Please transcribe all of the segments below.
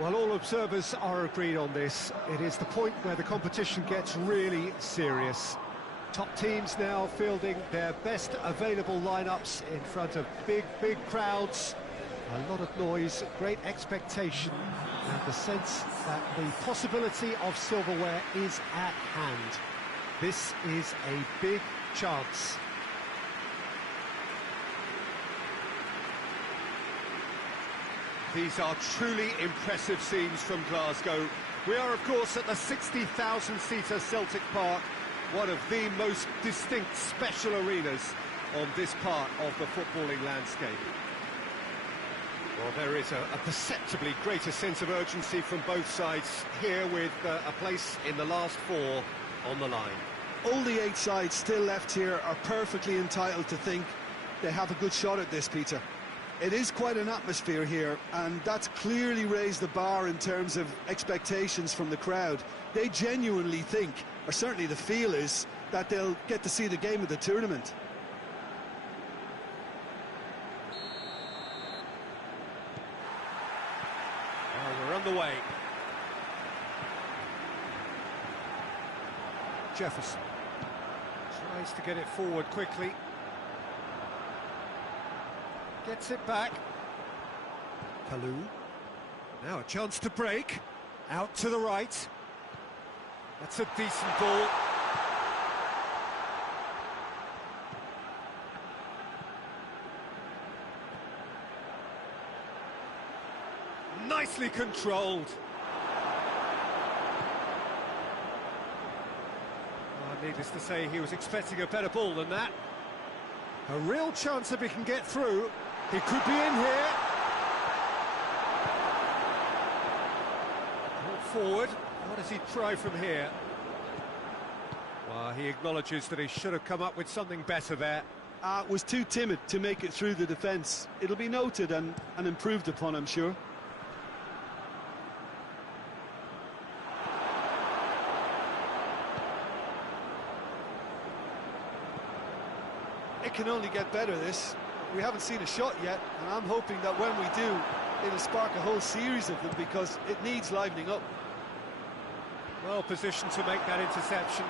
Well, all observers are agreed on this. It is the point where the competition gets really serious. Top teams now fielding their best available lineups in front of big crowds. A lot of noise, great expectation, and the sense that the possibility of silverware is at hand. This is a big chance. These are truly impressive scenes from Glasgow. We are, of course, at the 60,000-seater Celtic Park, one of the most distinct special arenas on this part of the footballing landscape. Well, there is a perceptibly greater sense of urgency from both sides here, with a place in the last four on the line. All the 8 sides still left here are perfectly entitled to think they have a good shot at this, Peter. It is quite an atmosphere here, and that's clearly raised the bar in terms of expectations from the crowd. They genuinely think, or certainly the feel is, that they'll get to see the game of the tournament. Well, we're underway. Jefferson tries to get it forward quickly. Gets it back. Kalou. Now a chance to break. Out to the right. That's a decent ball. Nicely controlled. Needless to say, he was expecting a better ball than that. A real chance if he can get through. He could be in here. Brought forward. What does he try from here? Well, he acknowledges that he should have come up with something better there. Was too timid to make it through the defence. It'll be noted and improved upon, I'm sure. It can only get better, this. We haven't seen a shot yet, and I'm hoping that when we do, it'll spark a whole series of them, because it needs livening up. Well positioned to make that interception.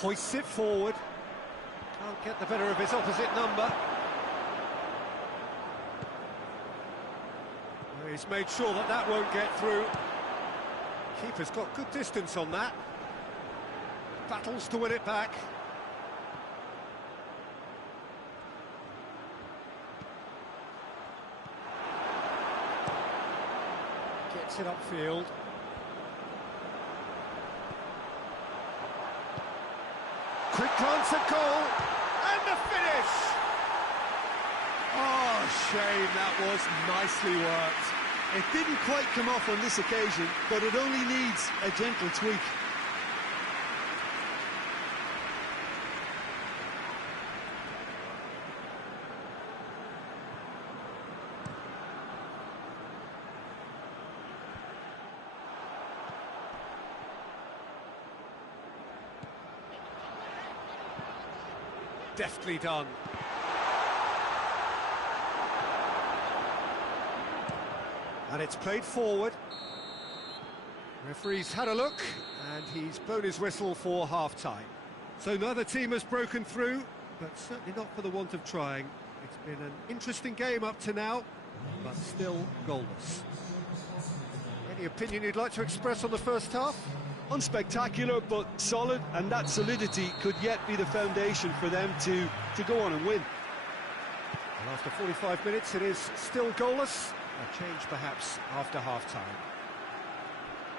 Hoists it forward. Can't get the better of his opposite number. He's made sure that that won't get through. Keeper's got good distance on that. Battles to win it back. Gets it upfield. Quick glance at goal. And the finish! Oh, shame, that was nicely worked. It didn't quite come off on this occasion, but it only needs a gentle tweak. Deftly done. And it's played forward. Referee's had a look, and he's blown his whistle for half-time. So neither team has broken through, but certainly not for the want of trying. It's been an interesting game up to now, but still goalless. Any opinion you'd like to express on the first half? Unspectacular, but solid, and that solidity could yet be the foundation for them to go on and win. And after 45 minutes, it is still goalless. A change perhaps after half-time.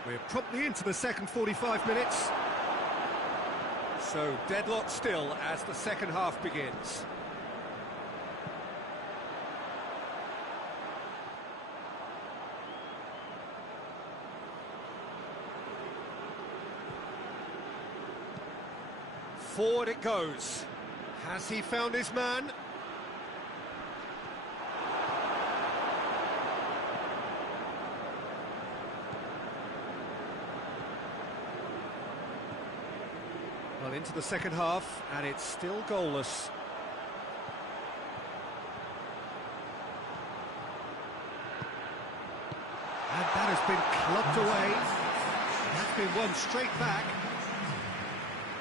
We're promptly into the second 45 minutes. So deadlock still as the second half begins. Forward it goes. Has he found his man? Well, into the second half, and it's still goalless. And that has been clubbed away. That's been won straight back.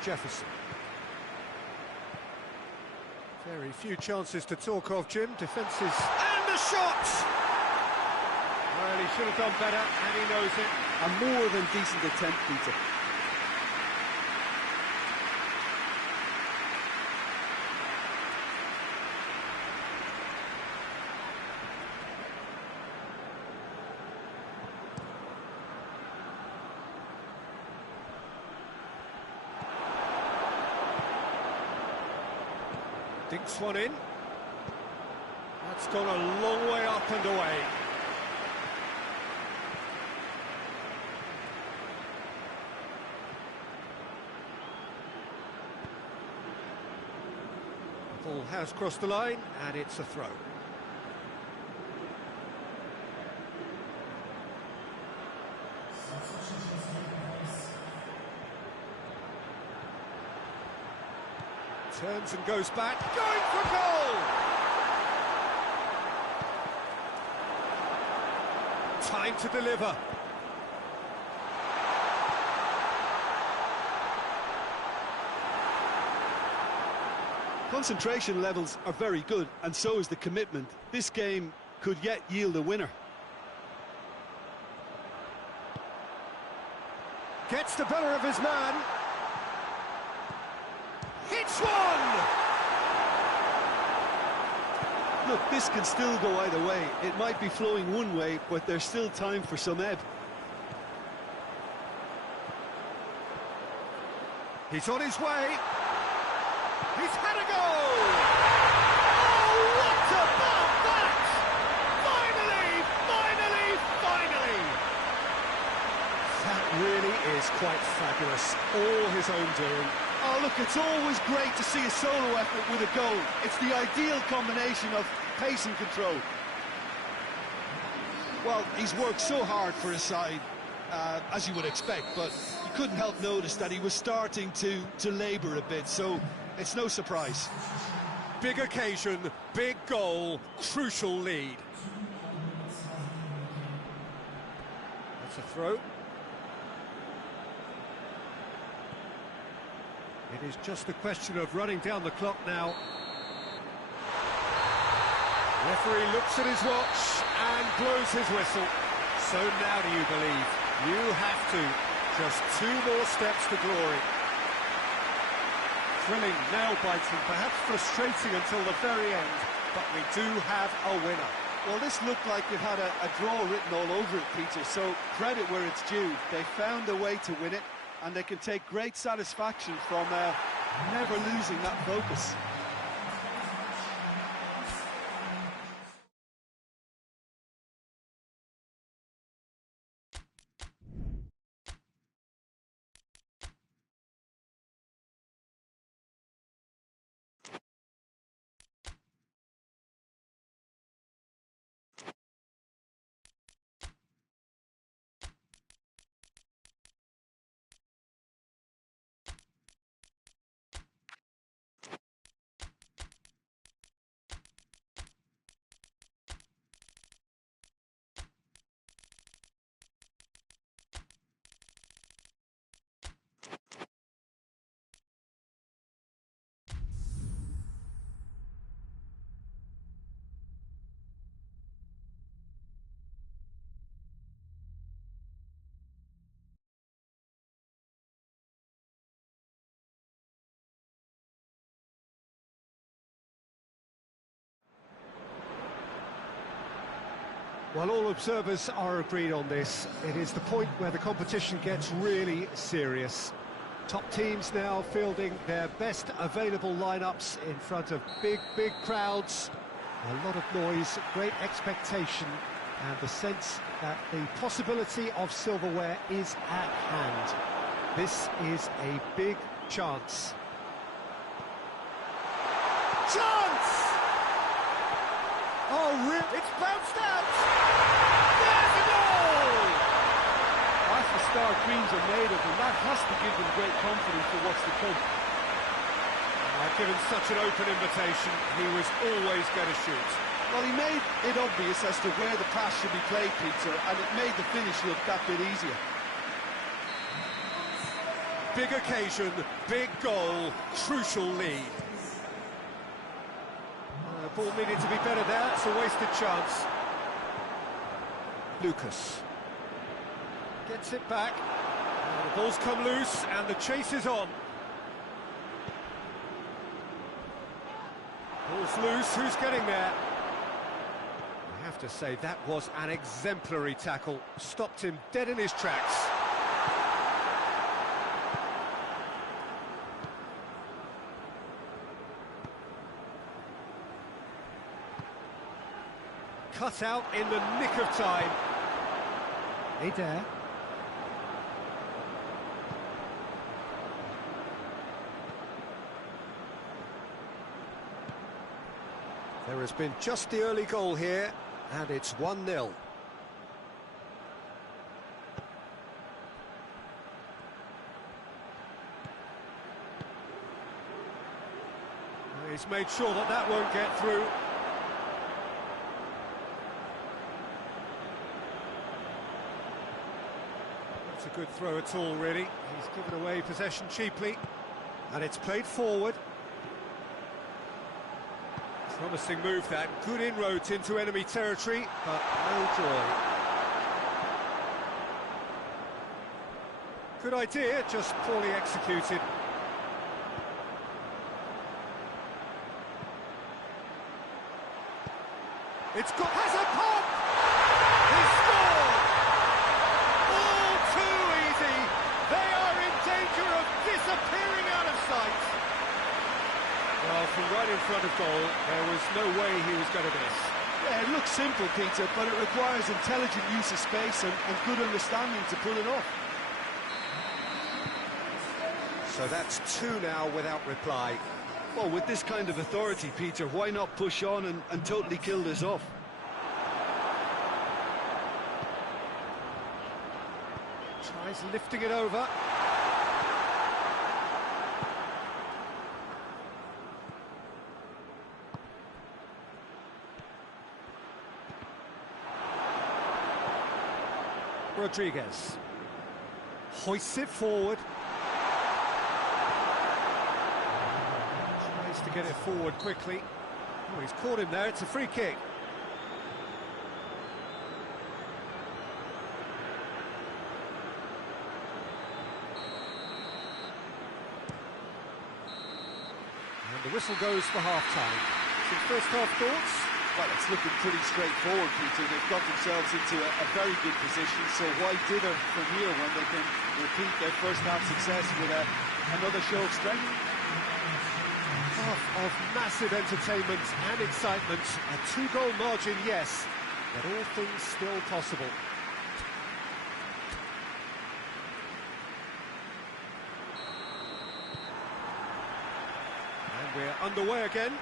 Jefferson. Very few chances to talk of, Jim. Defences. And the shot! Well, he should have done better, and he knows it. A more than decent attempt, Peter. Dinks one in. That's gone a long way up and away. The ball has crossed the line, and it's a throw. Turns and goes back, going for goal! Time to deliver. Concentration levels are very good, and so is the commitment. This game could yet yield a winner. Gets the better of his man. Hits one! Look, this can still go either way. It might be flowing one way, but there's still time for some ebb. He's on his way. He's had a goal! Oh, what about that? Finally, finally, finally! That really is quite fabulous. All his own doing. Oh, look, it's always great to see a solo effort with a goal. It's the ideal combination of pace and control. Well, he's worked so hard for his side, as you would expect, but you couldn't help notice that he was starting to labour a bit, so it's no surprise. Big occasion, big goal, crucial lead. That's a throw. It is just a question of running down the clock now. Referee looks at his watch and blows his whistle. So now do you believe? You have to. Just 2 more steps to glory. Thrilling, nail-biting, perhaps frustrating until the very end, but we do have a winner. Well, this looked like it had a draw written all over it, Peter, so credit where it's due. They found a way to win it, and they can take great satisfaction from never losing that focus. Well, all observers are agreed on this. It is the point where the competition gets really serious. Top teams now fielding their best available lineups in front of big crowds. A lot of noise, great expectation, and the sense that the possibility of silverware is at hand. This is a big chance. Chance! Oh, really? It's bounced out! There's a goal! That's the start screens are made of, and that has to give them great confidence for what's to come. Given such an open invitation, he was always going to shoot. Well, he made it obvious as to where the pass should be played, Peter, and it made the finish look that bit easier. Big occasion, big goal, crucial lead. Ball needed to be better there, it's a wasted chance. Lucas gets it back. The ball's come loose and the chase is on. Ball's loose, who's getting there? I have to say, that was an exemplary tackle. Stopped him dead in his tracks. Cut out in the nick of time. Adair. There has been just the early goal here, and it's 1-0. He's made sure that that won't get through. That's a good throw at all, really. He's given away possession cheaply, and it's played forward. Promising move that, good inroads into enemy territory, but no joy. Good idea, just poorly executed. Has a pop! He scored! All too easy. They are in danger of disappearing out of sight. Well, from right in front of goal, there was no way he was going to miss. Yeah, it looks simple, Peter, but it requires intelligent use of space and good understanding to pull it off. So that's two now without reply. Well, with this kind of authority, Peter, why not push on and totally kill this off? Tries lifting it over. Rodriguez hoists it forward. Tries to get it forward quickly. Oh, he's caught him there, it's a free kick. And the whistle goes for half-time. Some first half thoughts? Well, it's looking pretty straightforward, Peter. They've got themselves into a very good position, so why dither from here when they can repeat their first half success with another show of strength? Half of massive entertainment and excitement. A two-goal margin, yes, but all things still possible. And we're underway again.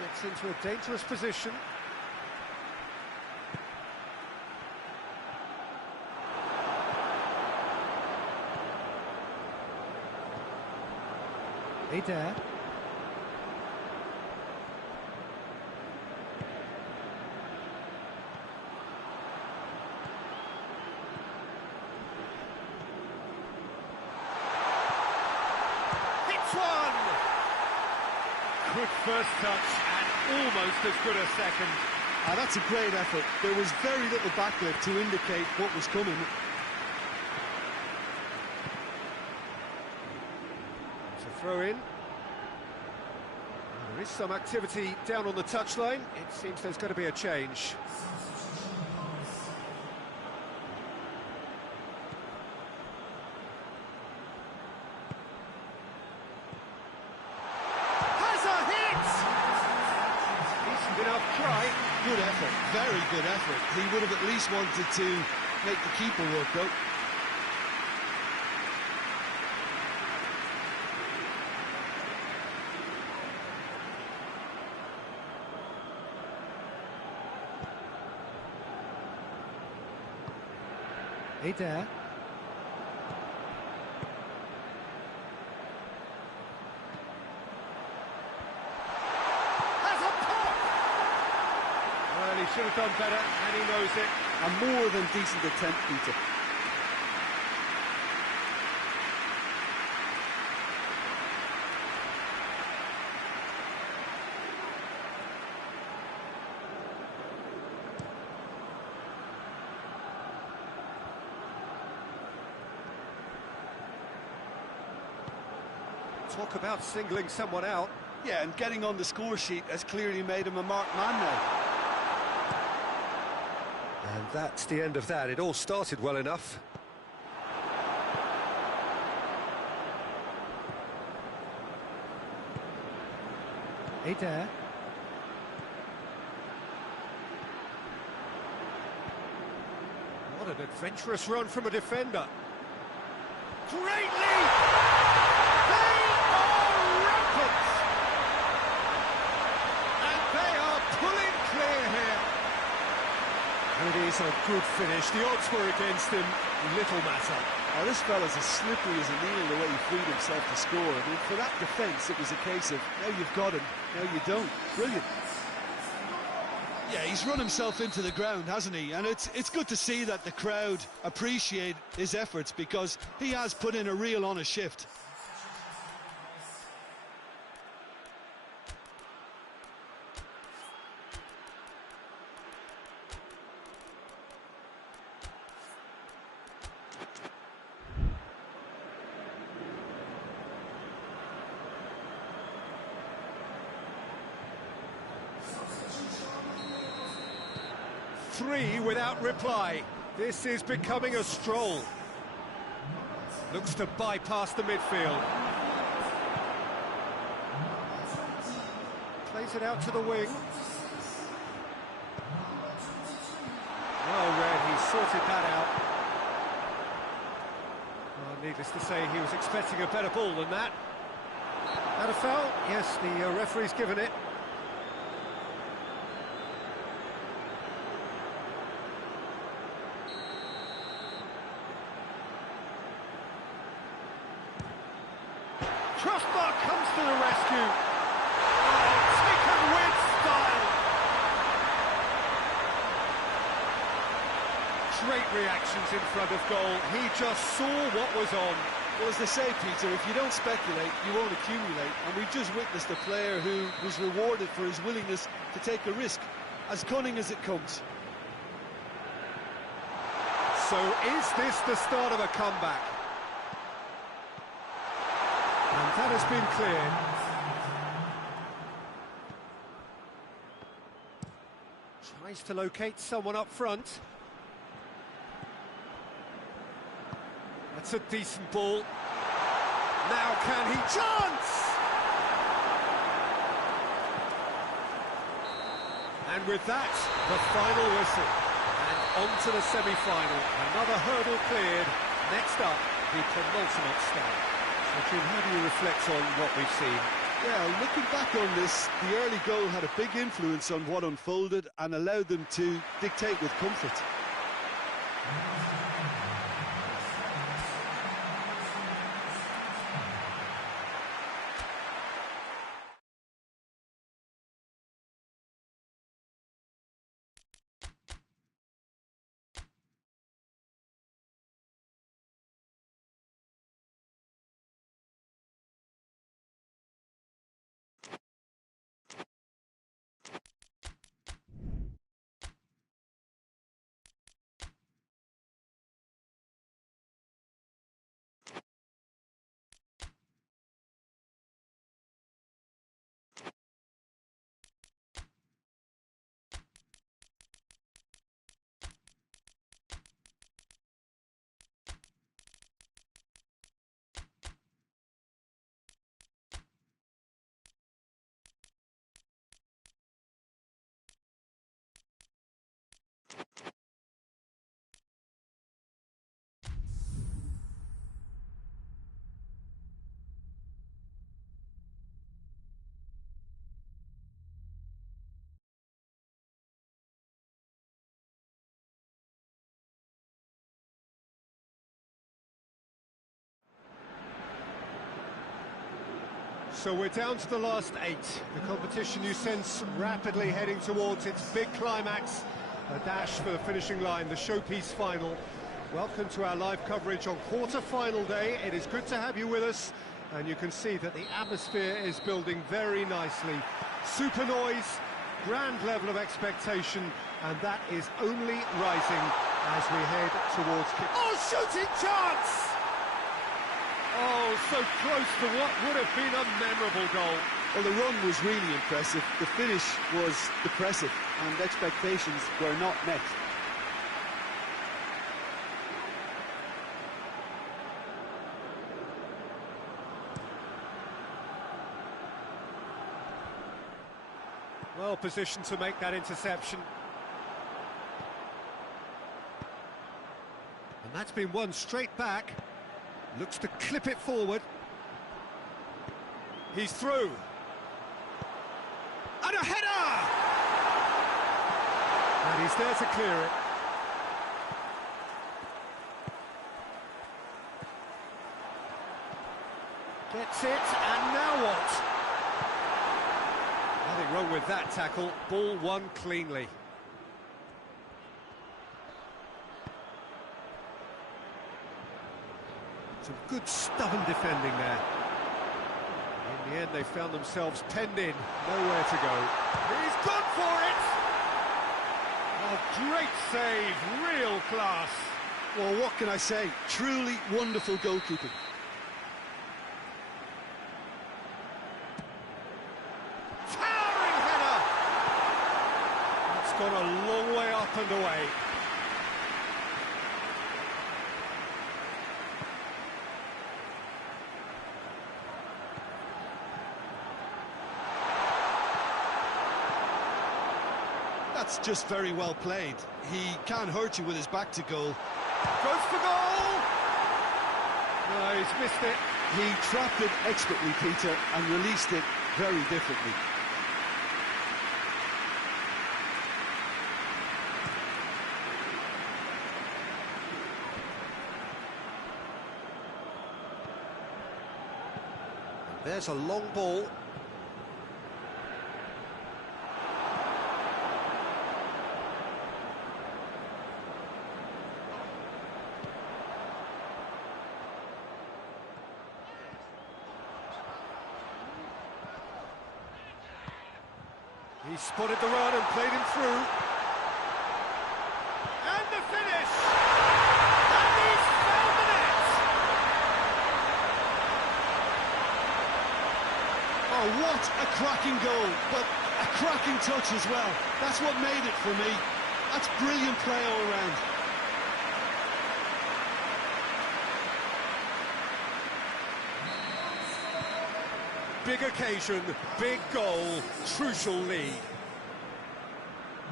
Gets into a dangerous position. Adair. Hits one! Good first touch. Almost as good a second. That's a great effort. There was very little backlift to indicate what was coming. It's a throw in. There is some activity down on the touchline. It seems there's going to be a change. Good effort, very good effort. He would have at least wanted to make the keeper work out. Adair. Has a pop! Well, he should have done better, and he knows it. A more than decent attempt, Peter. Talk about singling someone out. Yeah, and getting on the score sheet has clearly made him a marked man now. And that's the end of that. It all started well enough. Adair. What an adventurous run from a defender. Great lead! They are rampant! And they are pulling clear here. And it is a good finish. The odds were against him. Little matter. Oh, this fella's as slippery as a needle the way he freed himself to score. I mean, for that defence, it was a case of, now you've got him, now you don't. Brilliant. Yeah, he's run himself into the ground, hasn't he? And it's good to see that the crowd appreciate his efforts, because he has put in a real honest shift. Three without reply. This is becoming a stroll. Looks to bypass the midfield. Plays it out to the wing. Well read, he sorted that out. Well, needless to say, he was expecting a better ball than that. That a foul? Yes, the referee's given it. Crossbar comes to the rescue. Oh, taken with style. Great reactions in front of goal. He just saw what was on. Well, as they say, Peter, if you don't speculate, you won't accumulate. And we've just witnessed a player who was rewarded for his willingness to take a risk, as cunning as it comes. So is this the start of a comeback? And that has been cleared. Tries to locate someone up front. That's a decent ball. Now can he... Chance! And with that, the final whistle. And on to the semi-final. Another hurdle cleared. Next up, the penultimate step. Jim, how do you reflect on what we've seen? Yeah, looking back on this, the early goal had a big influence on what unfolded and allowed them to dictate with comfort. So we're down to the last 8. The competition, you sense, rapidly heading towards its big climax. A dash for the finishing line, the showpiece final. Welcome to our live coverage on quarter-final day. It is good to have you with us, and you can see that the atmosphere is building very nicely. Super noise, grand level of expectation, and that is only rising as we head towards kick. Oh, shooting chance! Oh, so close to what would have been a memorable goal. Well, the run was really impressive. The finish was depressive, and expectations were not met. Well positioned to make that interception. And that's been won straight back. Looks to clip it forward. He's through. And a header! And he's there to clear it. Gets it, and now what? Nothing wrong with that tackle. Ball won cleanly. Some good stubborn defending there. In the end, they found themselves penned in, nowhere to go. He's gone for it! A great save, real class. Well, what can I say? Truly wonderful goalkeeping. Towering header! That's gone a long way up and away. That's just very well played. He can't hurt you with his back to goal. Goes for goal! No, he's missed it. He trapped it expertly, Peter, and released it very differently. There's a long ball. He spotted the run and played him through. And the finish! And he's found the net! Oh, what a cracking goal, but a cracking touch as well. That's what made it for me. That's brilliant play all around. Big occasion, big goal, crucial lead.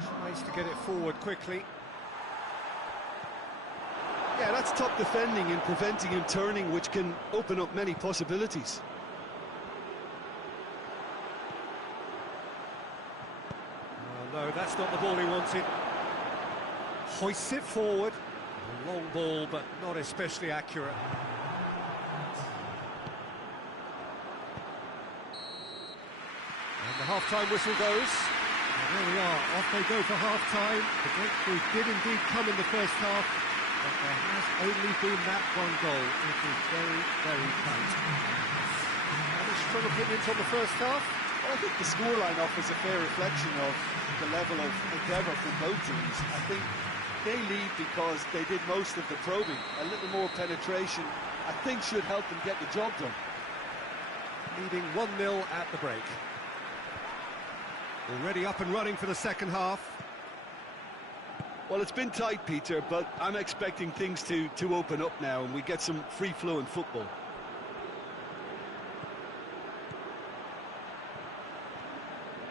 Tries to get it forward quickly. Yeah, that's top defending and preventing him turning, which can open up many possibilities. Oh, no, that's not the ball he wanted. Hoists it forward. A long ball, but not especially accurate. The half-time whistle goes. And there we are, off they go for half-time. The breakthrough did indeed come in the first half, but there has only been that one goal. It is very, very tight. Any strong opinions on the first half? I think the scoreline offers a fair reflection of the level of endeavour from both teams. I think they lead because they did most of the probing. A little more penetration, I think, should help them get the job done. Leading 1-0 at the break. Already up and running for the second half. Well, it's been tight, Peter, but I'm expecting things to open up now and we get some free-flowing football.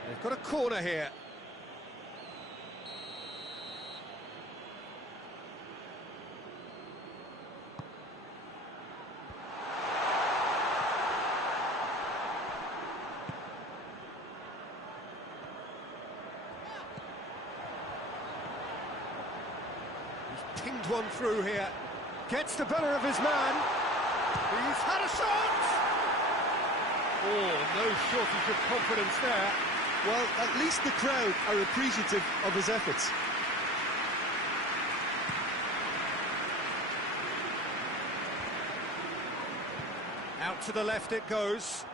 They've got a corner here. Pinged one through here, gets the better of his man, he's had a shot! Oh, no shortage of confidence there. Well, at least the crowd are appreciative of his efforts. Out to the left it goes.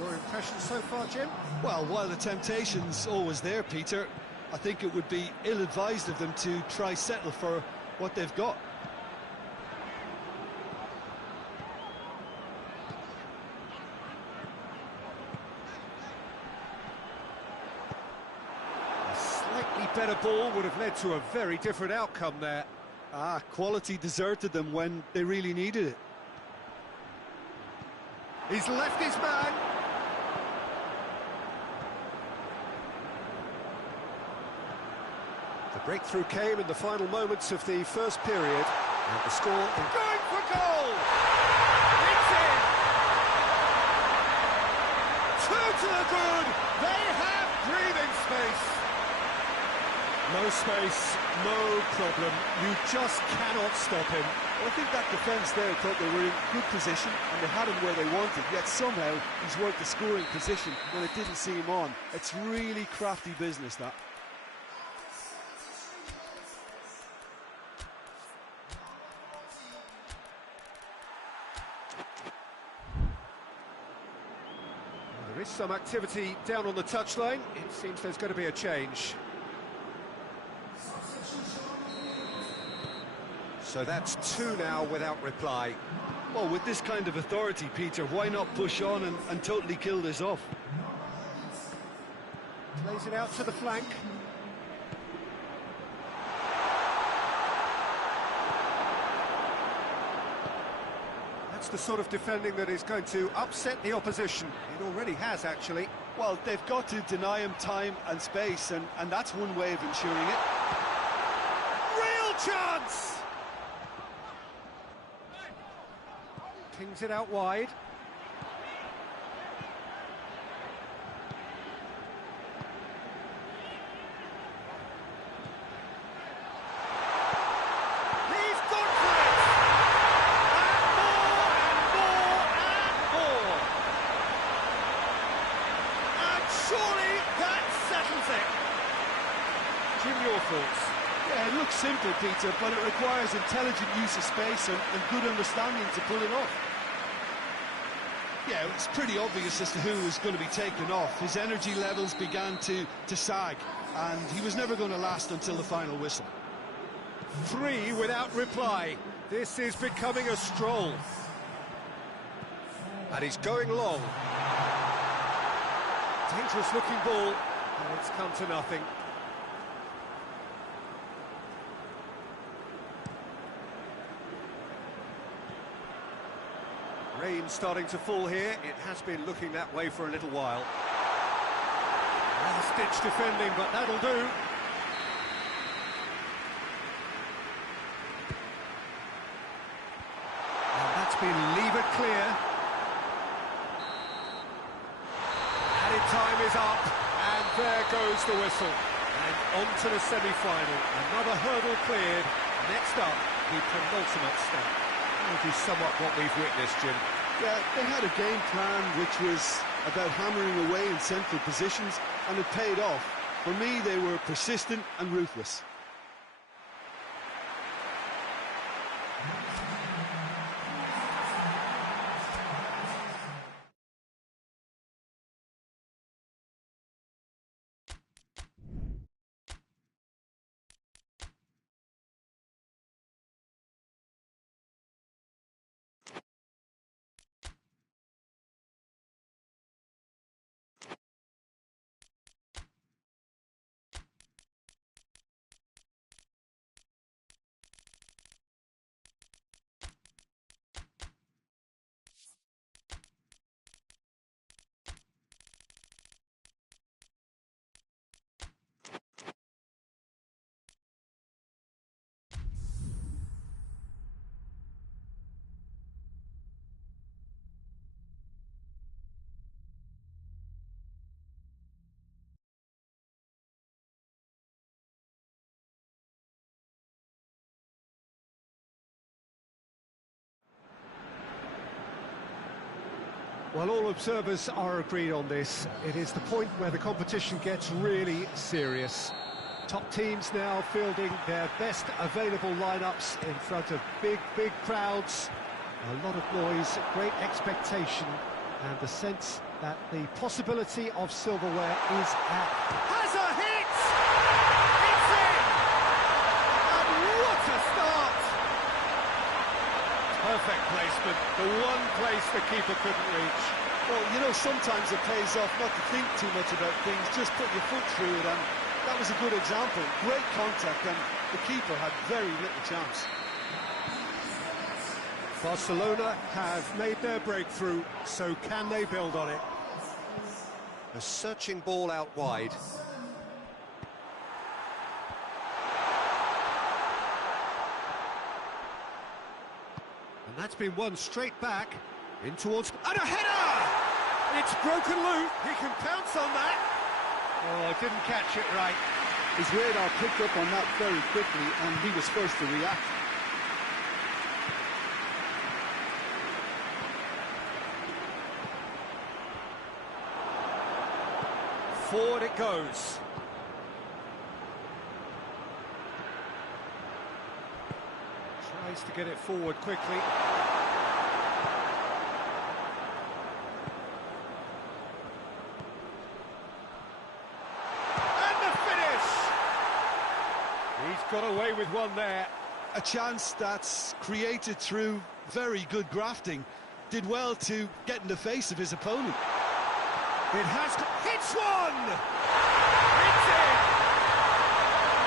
Your impression so far, Jim? Well, while the temptation's always there, Peter, I think it would be ill-advised of them to try settle for what they've got. A slightly better ball would have led to a very different outcome there. Quality deserted them when they really needed it. He's left his man. The breakthrough came in the final moments of the first period, and the score is going for goal! It's in! Two to the good! They have breathing space! No space, no problem. You just cannot stop him. Well, I think that defence there thought they were in good position and they had him where they wanted, yet somehow he's worked the scoring position when it didn't see him on. It's really crafty business, that. There is some activity down on the touchline. It seems there's going to be a change. So that's two now without reply. Well, with this kind of authority, Peter, why not push on and totally kill this off? Plays it out to the flank. That's the sort of defending that is going to upset the opposition. It already has, actually. Well, they've got to deny him time and space, and that's one way of ensuring it. Real chance! Pings it out wide. He's gone for it! And more, and more! And surely that settles it! Jim, your thoughts? Yeah, it looks simple, Peter, but it requires intelligent use of space and good understanding to pull it off. Yeah, it's pretty obvious as to who was going to be taken off. His energy levels began to sag, and he was never going to last until the final whistle. Three without reply. This is becoming a stroll. And he's going long. Dangerous looking ball, and it's come to nothing. Rain starting to fall here. It has been looking that way for a little while. Last-ditch defending, but that'll do. And that's been levered clear. Added time is up, and there goes the whistle. And on to the semi-final. Another hurdle cleared. Next up, the penultimate step. That is somewhat what we've witnessed, Jim. Yeah, they had a game plan which was about hammering away in central positions, and it paid off. For me, they were persistent and ruthless. Well, all observers are agreed on this. It is the point where the competition gets really serious. Top teams now fielding their best available lineups in front of big crowds. A lot of noise, great expectation, and the sense that the possibility of silverware is at... Has a hit! It's in! And what a start! Perfect placement, the one place the keeper couldn't reach. Well, you know, sometimes it pays off not to think too much about things, just put your foot through it, and that was a good example. Great contact, and the keeper had very little chance. Barcelona have made their breakthrough, so can they build on it? A searching ball out wide. And that's been won straight back, in towards... And a header! It's broken loose, he can pounce on that. Oh, didn't catch it right. His radar picked up on that very quickly, and he was first to react. Forward it goes. Tries to get it forward quickly. And the finish! He's got away with one there. A chance that's created through very good grafting. Did well to get in the face of his opponent. It has hits one! It's in!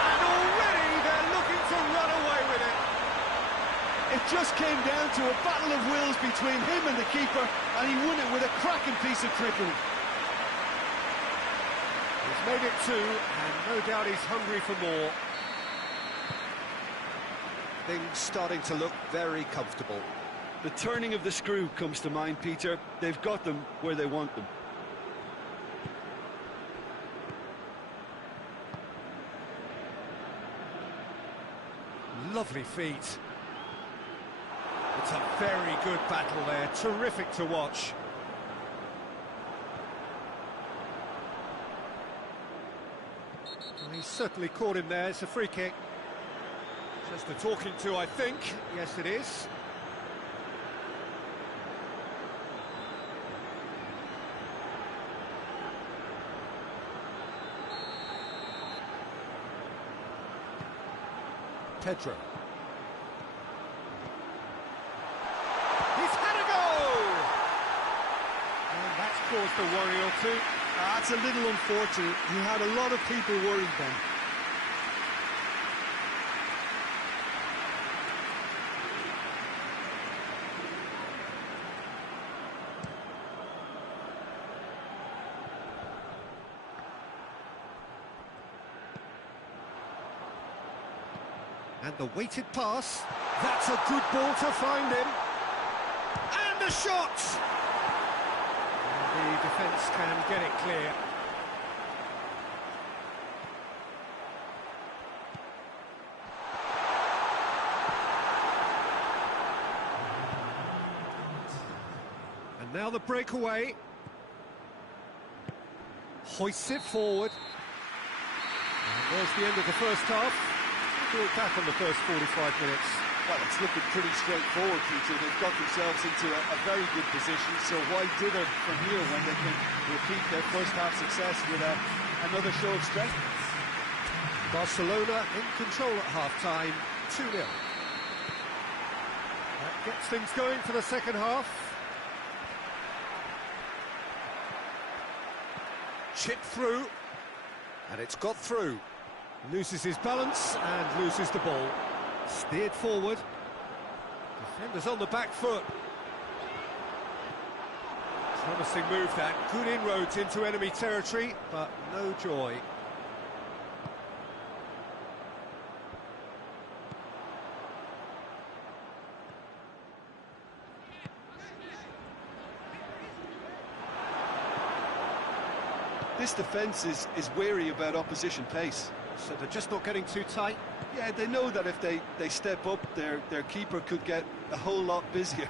And already they're looking to run away with it. It just came down to a battle of wills between him and the keeper, and he won it with a cracking piece of trickery. He's made it two, and no doubt he's hungry for more. Things starting to look very comfortable. The turning of the screw comes to mind, Peter. They've got them where they want them. Lovely feet. It's a very good battle there, terrific to watch. Well, he's certainly caught him there, it's a free kick. Just a talking to, I think. Yes, it is. Pedro. He's had a goal! And that's caused a worry or two. That's a little unfortunate. He had a lot of people worried then. And the weighted pass. That's a good ball to find him. And the shot! And the defence can get it clear. And now the breakaway. Hoists it forward. And there's the end of the first half. Look back on the first 45 minutes. Well, it's looking pretty straightforward, Peter. They've got themselves into a very good position, so why dither from here when they can repeat their first half success with another show of strength? Barcelona in control at half-time, 2-0. That gets things going for the second half. Chip through, and it's got through. Loses his balance and loses the ball. Steered forward. Defenders on the back foot. Promising move that. Good inroads into enemy territory, But no joy. This defence is wary about opposition pace. So they're just not getting too tight. Yeah, they know that if they step up, their keeper could get a whole lot busier.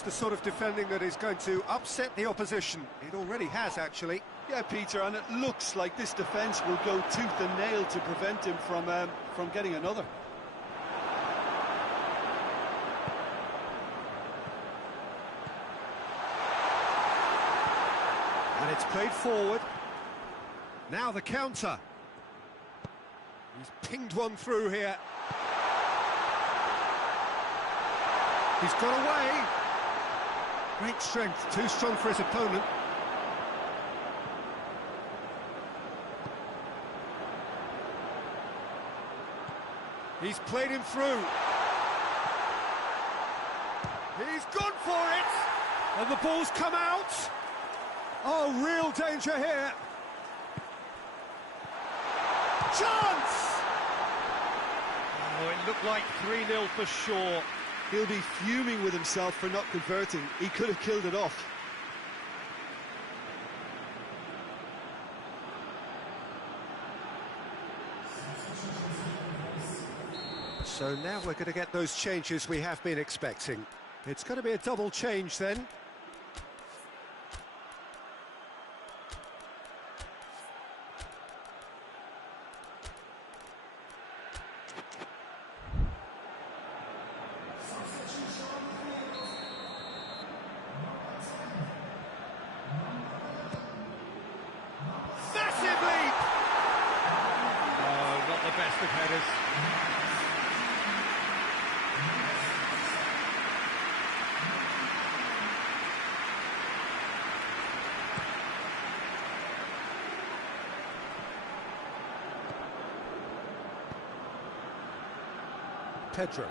It's the sort of defending that is going to upset the opposition. It already has, actually. Yeah, Peter, and it looks like this defence will go tooth and nail to prevent him from getting another. And it's played forward. Now the counter. He's pinged one through here. He's got away. Great strength, too strong for his opponent. He's played him through. He's gone for it! And the ball's come out. Oh, real danger here. Chance! Oh, it looked like 3-0 for sure. He'll be fuming with himself for not converting. He could have killed it off. So now we're going to get those changes we have been expecting. It's going to be a double change then. Massive leap! Oh, not the best of headers. Pedro.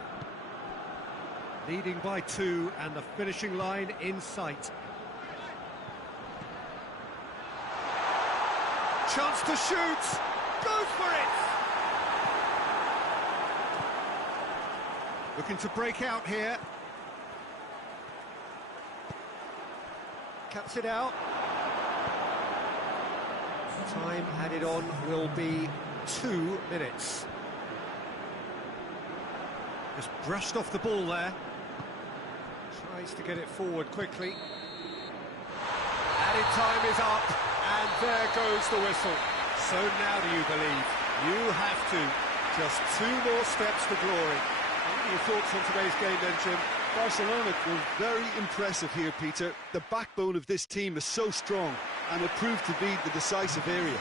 Leading by 2 and the finishing line in sight. Chance to shoot! Goes for it! Looking to break out here. Cuts it out. Time added on will be 2 minutes. Just brushed off the ball there. Tries to get it forward quickly. Added time is up, and there goes the whistle. So now do you believe? You have to. Just 2 more steps to glory. What are your thoughts on today's game then, Jim? Barcelona were very impressive here, Peter. The backbone of this team is so strong, and it proved to be the decisive area.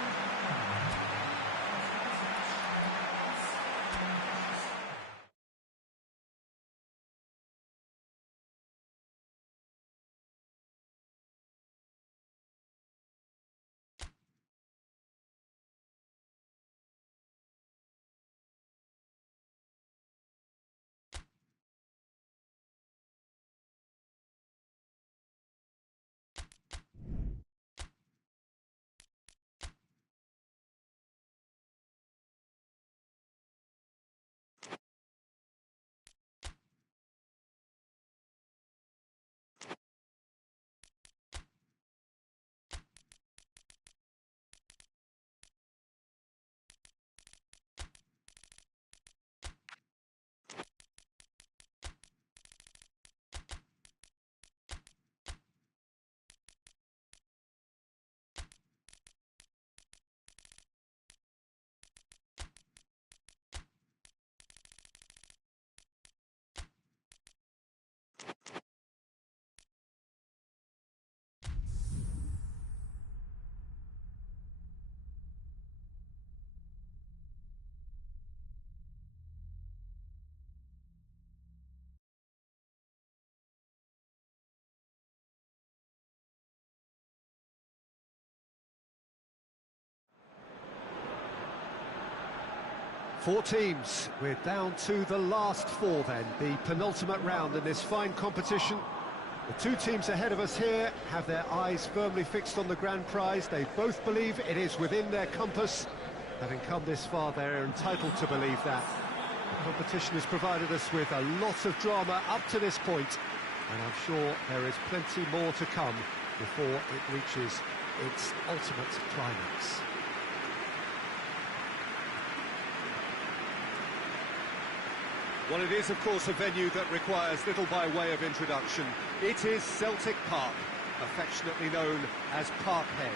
Four teams. We're down to the last 4 then, the penultimate round in this fine competition. The 2 teams ahead of us here have their eyes firmly fixed on the grand prize. They both believe it is within their compass. Having come this far, they're entitled to believe that. The competition has provided us with a lot of drama up to this point, and I'm sure there is plenty more to come before it reaches its ultimate climax. Well, it is, of course, a venue that requires little by way of introduction. It is Celtic Park, affectionately known as Parkhead.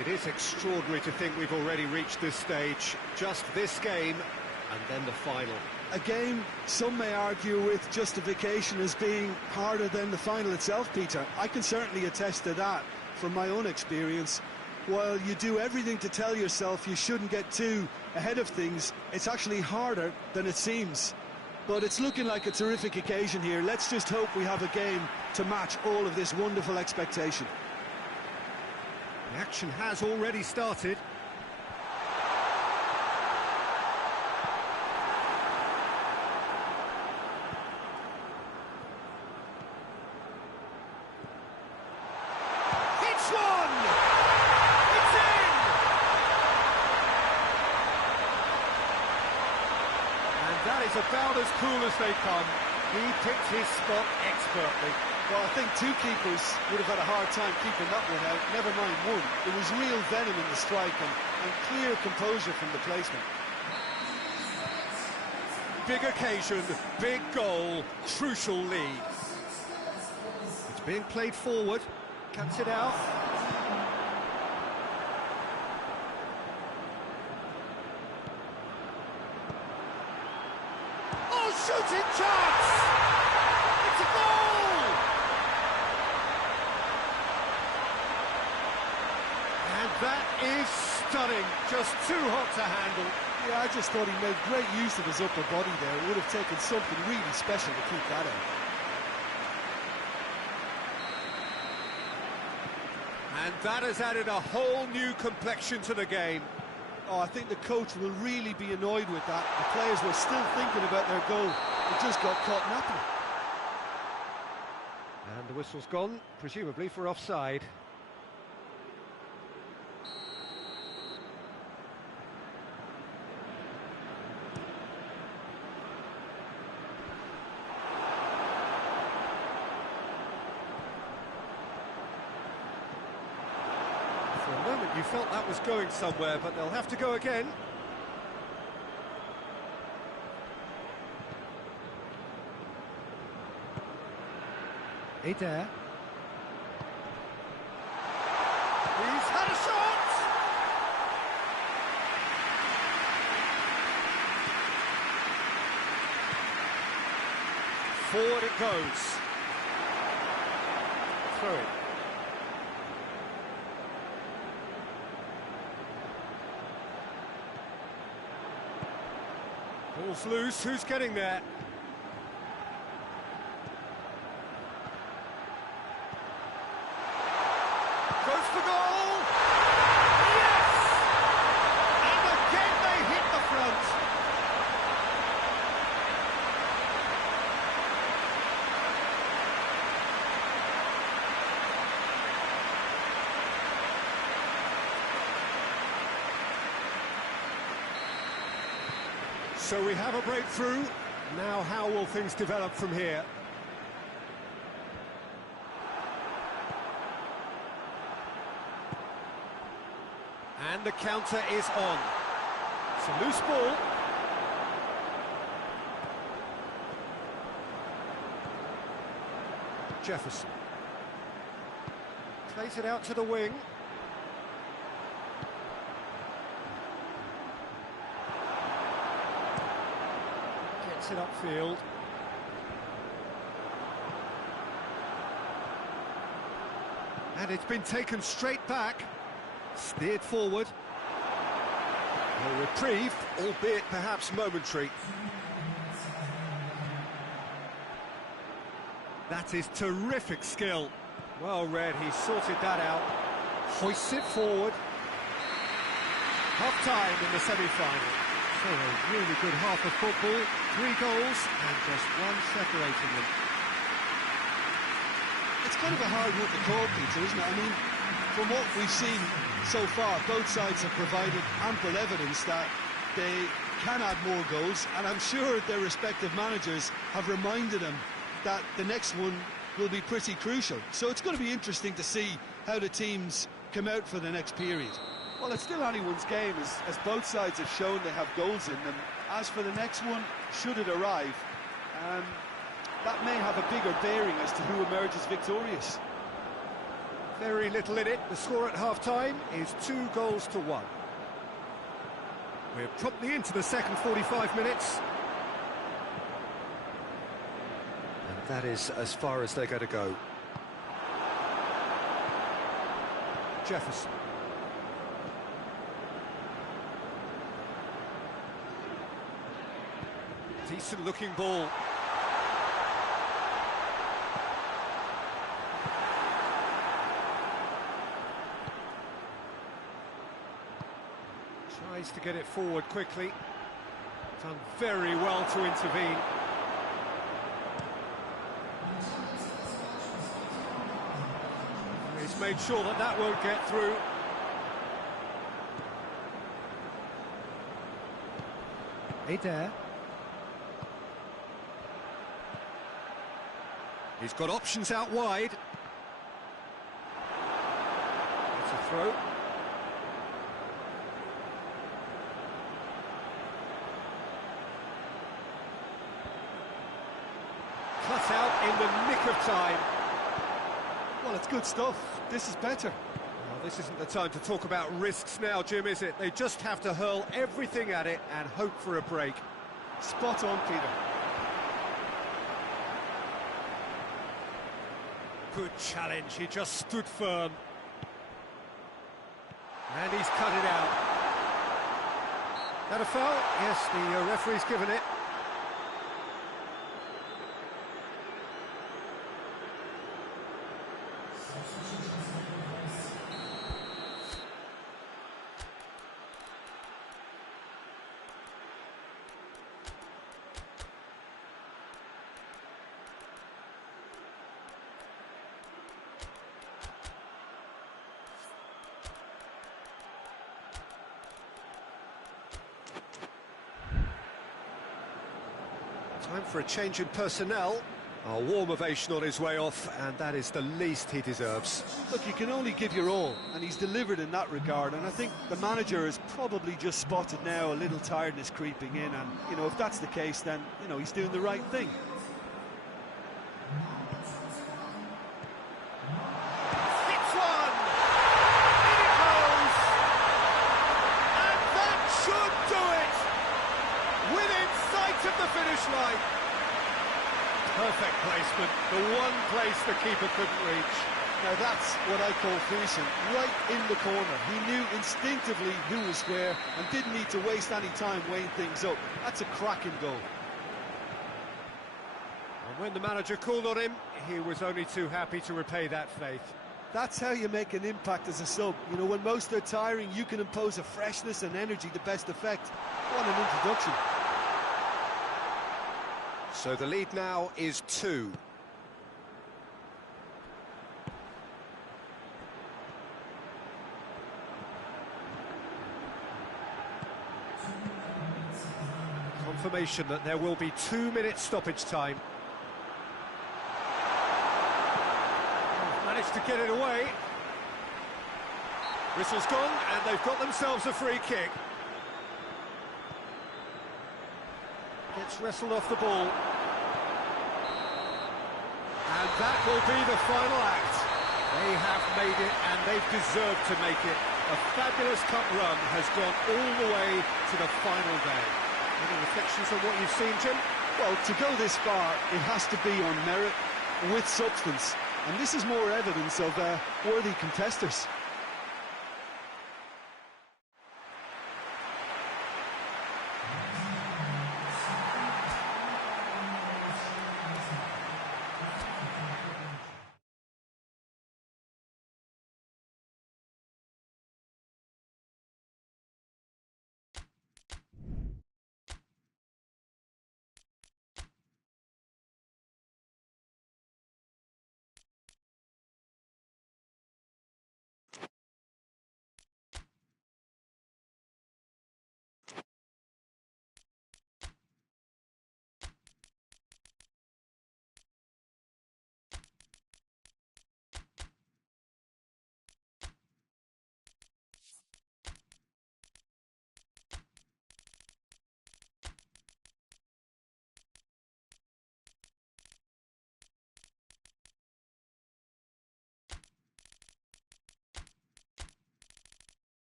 It is extraordinary to think we've already reached this stage. Just this game, and then the final. A game some may argue with justification as being harder than the final itself, Peter. I can certainly attest to that from my own experience. While you do everything to tell yourself you shouldn't get too ahead of things, it's actually harder than it seems. But it's looking like a terrific occasion here. Let's just hope we have a game to match all of this wonderful expectation. The action has already started. It's one! It's in! And that is about as cool as they come. He picked his spot expertly. Well, I think two keepers would have had a hard time keeping that one out, never mind one. There was real venom in the strike and clear composure from the placement. Big occasion, big goal, crucial lead. It's being played forward, cuts it out. Oh, shooting chance! It's a goal! And that is stunning, just too hot to handle. Yeah, I just thought he made great use of his upper body there. It would have taken something really special to keep that out. And that has added a whole new complexion to the game. Oh, I think the coach will really be annoyed with that. The players were still thinking about their goal. It just got caught napping. And the whistle's gone, presumably for offside. For a moment you felt that was going somewhere, but they'll have to go again. Adair. He's had a shot! Forward it goes. Throw it. Ball's loose, who's getting there? Goes for goal! Yes! And again they hit the front. So we have a breakthrough. Now how will things develop from here? And the counter is on. It's a loose ball. Jefferson. Plays it out to the wing. Gets it upfield. And it's been taken straight back. Steered forward. A reprieve, albeit perhaps momentary. That is terrific skill. Well read, he sorted that out. Hoists it forward. Half-time in the semi-final. So a really good half of football. 3 goals and just one separating them. It's kind of a hard one to call, Peter, isn't it? I mean, from what we've seen so far, both sides have provided ample evidence that they can add more goals, and I'm sure their respective managers have reminded them that the next one will be pretty crucial. So it's going to be interesting to see how the teams come out for the next period. Well, it's still anyone's game, as both sides have shown they have goals in them. As for the next one, should it arrive, that may have a bigger bearing as to who emerges victorious. Very little in it. The score at half-time is 2-1. We're promptly into the second 45 minutes. And that is as far as they're going to go. Jefferson. Decent looking ball. Tries to get it forward quickly. Done very well to intervene. He's made sure that that won't get through. Adair. He's got options out wide. It's a throw. Cut out in the nick of time. Well, it's good stuff. This is better. Well, this isn't the time to talk about risks now, Jim, is it? They just have to hurl everything at it and hope for a break. Spot on, Peter. Good challenge, he just stood firm. And he's cut it out. That a foul? Yes, the referee's given it. Time for a change in personnel. A warm ovation on his way off, and that is the least he deserves. Look, you can only give your all, and he's delivered in that regard, and I think the manager has probably just spotted now a little tiredness creeping in, and, you know, if that's the case, then, you know, he's doing the right thing. Hits one! In it goes! And that should do it! Within sight of the finish line. Perfect placement, the one place the keeper couldn't reach. Now that's what I call finishing, right in the corner. He knew instinctively who was where and didn't need to waste any time weighing things up. That's a cracking goal. And when the manager called on him, he was only too happy to repay that faith. That's how you make an impact as a sub. You know, when most are tiring, you can impose a freshness and energy to best effect. What an introduction. So the lead now is 2. Confirmation that there will be 2 minutes stoppage time. Managed to get it away. Whistle's gone, and they've got themselves a free kick. Gets wrestled off the ball. And that will be the final act. They have made it, and they've deserved to make it. A fabulous cup run has gone all the way to the final day. Any reflections on what you've seen, Jim? Well, to go this far, it has to be on merit with substance. And this is more evidence of worthy contesters.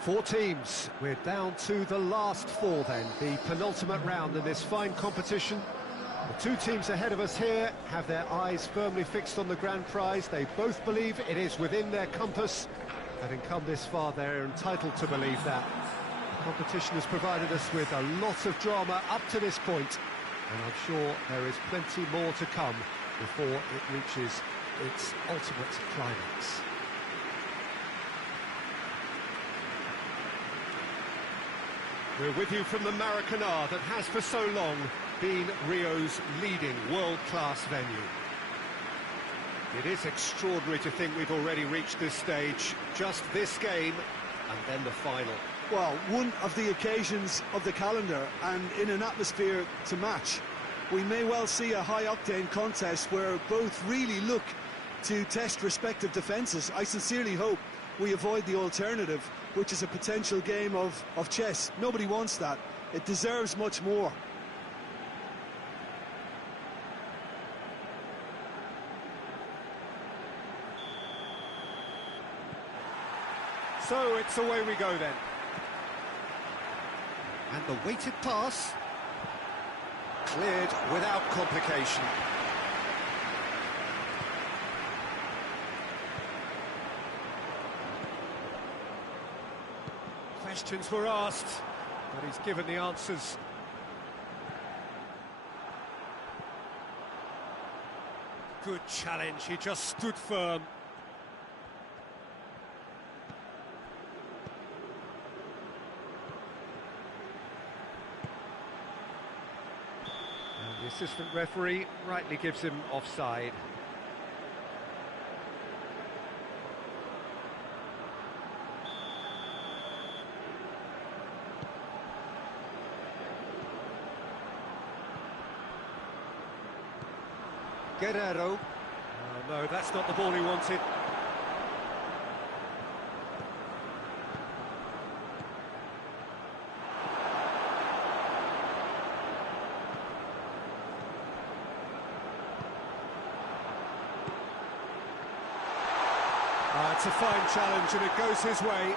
Four teams. We're down to the last four then, the penultimate round in this fine competition. The two teams ahead of us here have their eyes firmly fixed on the grand prize. They both believe it is within their compass. Having come this far, they're entitled to believe that. The competition has provided us with a lot of drama up to this point, and I'm sure there is plenty more to come before it reaches its ultimate climax. We're with you from the Maracanã that has for so long been Rio's leading world-class venue. It is extraordinary to think we've already reached this stage, just this game, and then the final. Well, one of the occasions of the calendar, and in an atmosphere to match. We may well see a high-octane contest where both really look to test respective defences. I sincerely hope we avoid the alternative, which is a potential game of chess. Nobody wants that. It deserves much more. So it's away we go then. And the weighted pass cleared without complication. Questions were asked, but he's given the answers. Good challenge, he just stood firm. And the assistant referee rightly gives him offside. Guerrero. Oh, no, that's not the ball he wanted. It's a fine challenge and it goes his way.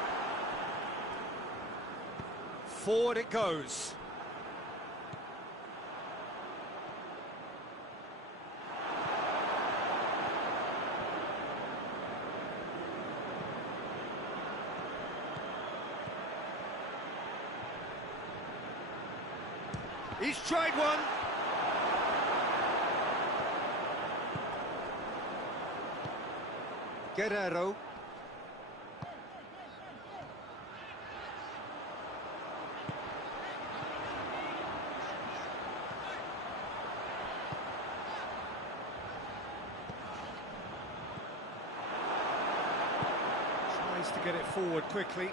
Forward it goes. He's tried one. Guerrero. Tries to get it forward quickly.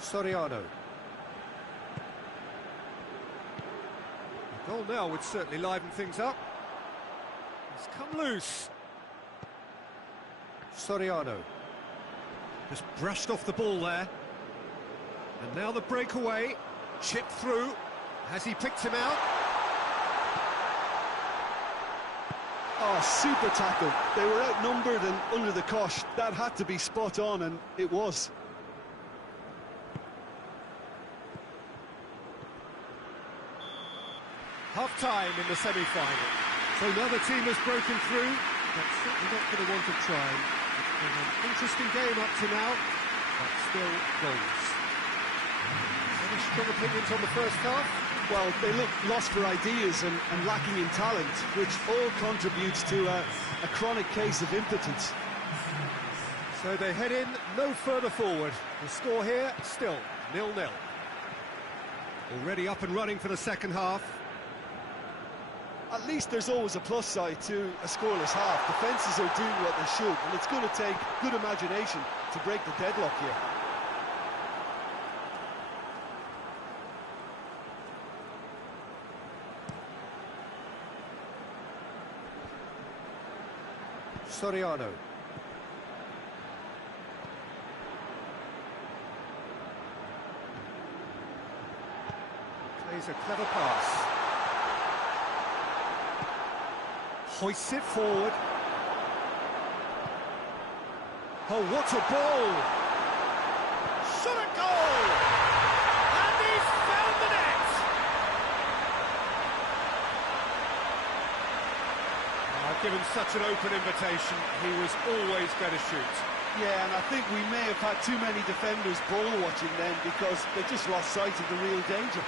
Soriano. Goal now would certainly liven things up. It's come loose. Soriano. Just brushed off the ball there. And now the breakaway. Chipped through. Has he picked him out? Oh, super tackle. They were outnumbered and under the cosh. That had to be spot on, and it was. Half-time in the semi-final. So another team has broken through, but certainly not going to want to try. It's been an interesting game up to now, but still goals. Any strong opinions on the first half? Well, they look lost for ideas and lacking in talent, which all contributes to a chronic case of impotence. So they head in no further forward. The score here, still 0-0. Already up and running for the second half. At least there's always a plus side to a scoreless half. Defences are doing what they should, and it's going to take good imagination to break the deadlock here. Soriano. Plays a clever pass. Hoists it forward. Oh, what a ball! shot at goal! And he's found the net! Given such an open invitation, he was always going to shoot. Yeah, and I think we may have had too many defenders ball watching then because they just lost sight of the real danger.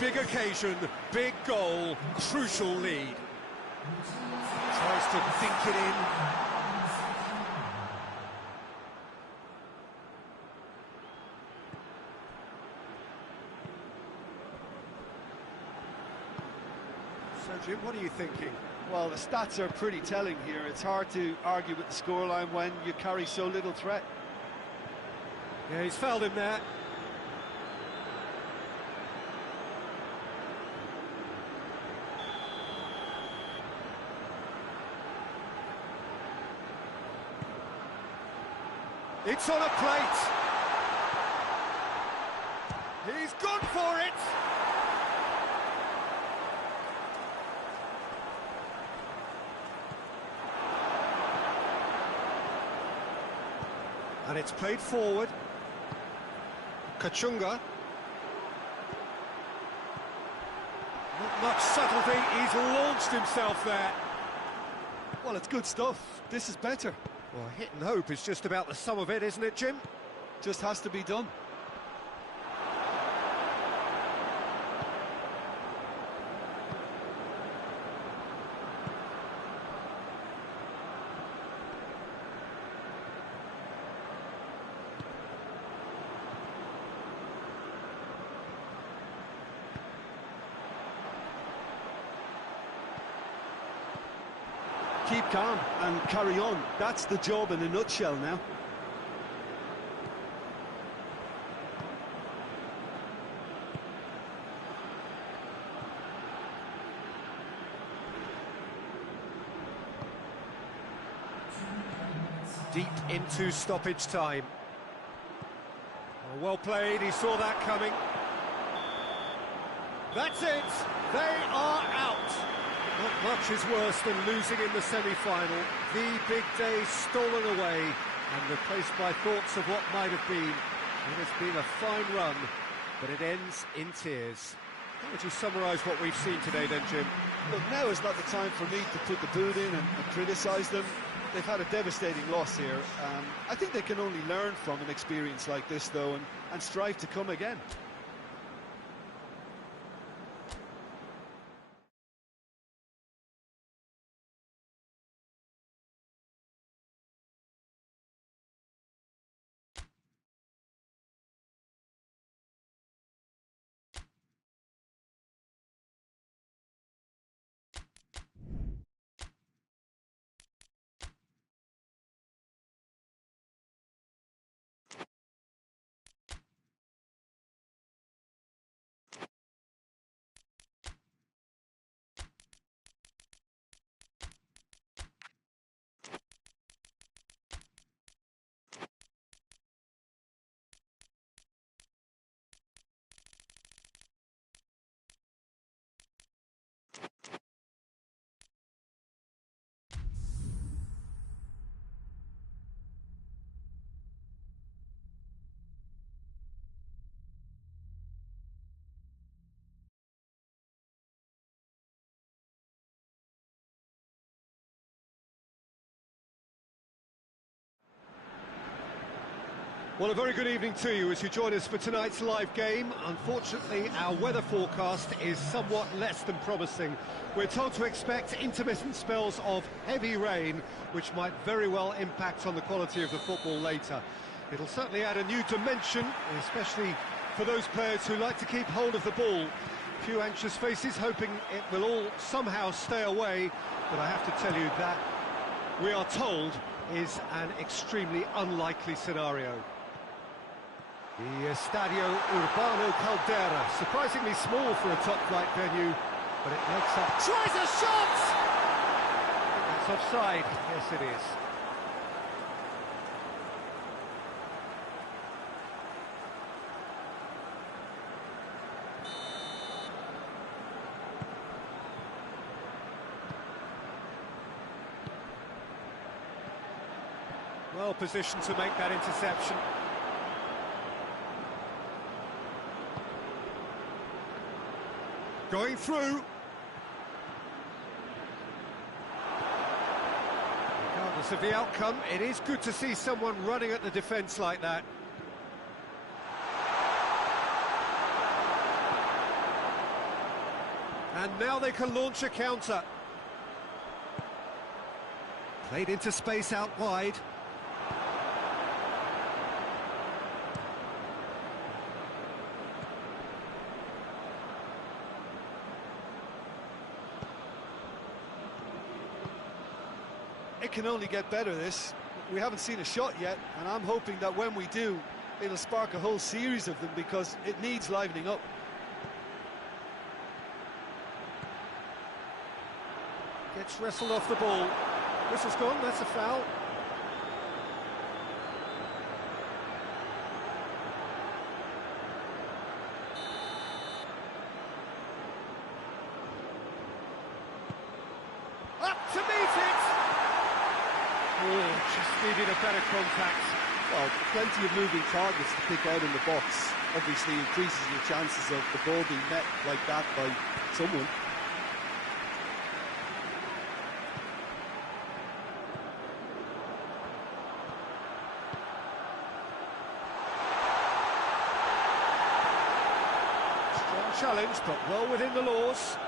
Big occasion, big goal, crucial lead. Tries to think it in. So, Jim, what are you thinking? Well, the stats are pretty telling here. It's hard to argue with the scoreline when you carry so little threat. Yeah, he's fouled him there. It's on a plate. He's gone for it. And it's played forward. Kachunga. Not much subtlety, he's launched himself there. Well, it's good stuff. This is better. Well, hit and hope is just about the sum of it, isn't it, Jim? Just has to be done. Keep calm and carry on. That's the job in a nutshell now. Deep into stoppage time. Well played, he saw that coming. That's it, they are out. Not much is worse than losing in the semi-final. The big day stolen away and replaced by thoughts of what might have been. It has been a fine run, but it ends in tears. How would you summarise what we've seen today then, Jim? Look, now is not the time for me to put the boot in and criticise them. They've had a devastating loss here. I think they can only learn from an experience like this, though, and strive to come again. Well, a very good evening to you as you join us for tonight's live game. Unfortunately, our weather forecast is somewhat less than promising. We're told to expect intermittent spells of heavy rain, which might very well impact on the quality of the football later. It'll certainly add a new dimension, especially for those players who like to keep hold of the ball. A few anxious faces hoping it will all somehow stay away, but I have to tell you that we are told is an extremely unlikely scenario. The Estadio Urbano Caldera, surprisingly small for a top-flight venue, but it makes up... Tries a shot! That's offside, yes it is. Well positioned to make that interception. Going through. Regardless of the outcome, it is good to see someone running at the defence like that. And now they can launch a counter. Played into space out wide. It can only get better, this. We haven't seen a shot yet, and I'm hoping that when we do, it'll spark a whole series of them, because it needs livening up. Gets wrestled off the ball. Whistle's gone, that's a foul. Up to meet it! Oh, just needed a better contact. Well, plenty of moving targets to pick out in the box. Obviously increases your chances of the ball being met like that by someone. Challenge, but well within the laws.